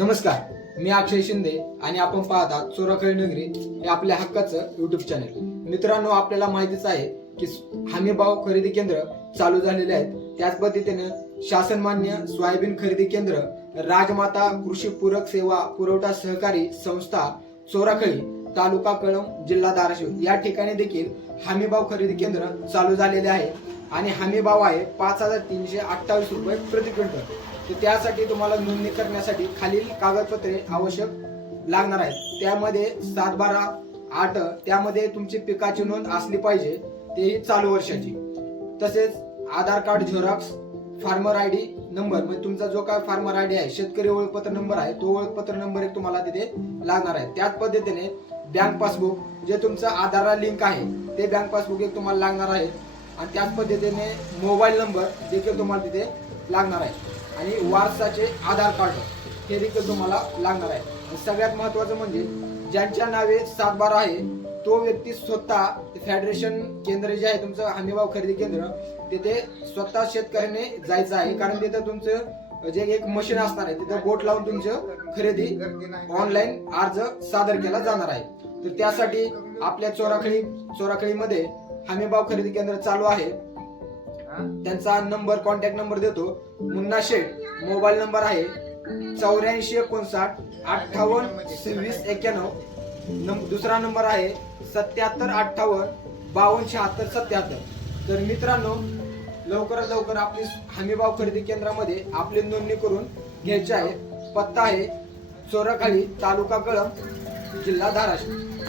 नमस्कार मी अक्षय शिंदे आणि आपण पाहता चोराखळी नगरी हे आपल्या हक्काचं युट्यूब चॅनल मित्रांनो आपल्याला माहितीच आहे की हमी भाव खरेदी केंद्र चालू झालेले आहेत. त्याच पद्धतीने शासनमान्य सोयाबीन खरेदी केंद्र राजमाता कृषी पूरक सेवा पुरवठा सहकारी संस्था चोराखळी तालुका कळंब जिल्हा धाराशिव या ठिकाणी देखील हमीभाव खरेदी केंद्र चालू झालेले आहे. आणि हमीभाव आहे पाच हजार तीनशे अठ्ठावीस रुपये प्रति क्विंटल. तर त्यासाठी तुम्हाला नोंदणी करण्यासाठी खालील कागदपत्रे आवश्यक लागणार आहेत. त्यामध्ये सात बारा आठ त्यामध्ये तुमची पिकाची नोंद असली पाहिजे तेही चालू वर्षाची. तसेच Aadhaar card xerox farmer I D number म्हणजे तुमचा जो काय फार्मर आय डी आहे शेतकरी ओळखपत्र नंबर आहे तो ओळखपत्र नंबर एक तुम्हाला तिथे लागणार आहे. त्याच पद्धतीने बँक पासबुक जे तुमचं आधारला लिंक आहे ते बँक पासबुक एक तुम्हाला लागणार आहे. आणि त्याच पद्धतीने मोबाईल नंबर देखील तुम्हाला तिथे लागणार आहे. आणि वारसाचे आधार कार्ड हे देखील तुम्हाला लागणार आहे. सगळ्यात महत्वाचं म्हणजे ज्यांच्या नावे सातबारा आहे तो व्यक्ती स्वतः फेडरेशन केंद्र जे आहे तुमचं हमीभाव खरेदी केंद्र तिथे स्वतः शेतकऱ्याने जायचं आहे. कारण तिथं तुमचं जे एक मशीन असणार आहे तिथं बोट लावून तुमचं खरेदी ऑनलाईन अर्ज सादर केला जाणार आहे. तर त्यासाठी आपल्या चोराखळी चोराखळीमध्ये हमीभाव खरेदी केंद्र चालू आहे. त्यांचा नंबर कॉन्टॅक्ट नंबर देतो. मुन्ना शेठ मोबाईल नंबर आहे चौऱ्याऐंशी एकोणसाठ अठ्ठावन्न सव्वीस एक्क्याण्णव. दुसरा नंबर आहे सत्याहत्तर अठ्ठावन्न बावन्न शहात्तर सत्याहत्तर. तर मित्रांनो लवकरात लवकर आपली हमीभाव खरेदी केंद्रामध्ये आपली नोंदणी करून घ्यायची आहे. पत्ता आहे चोराखाली तालुका कळम जिल्हा धाराशिव.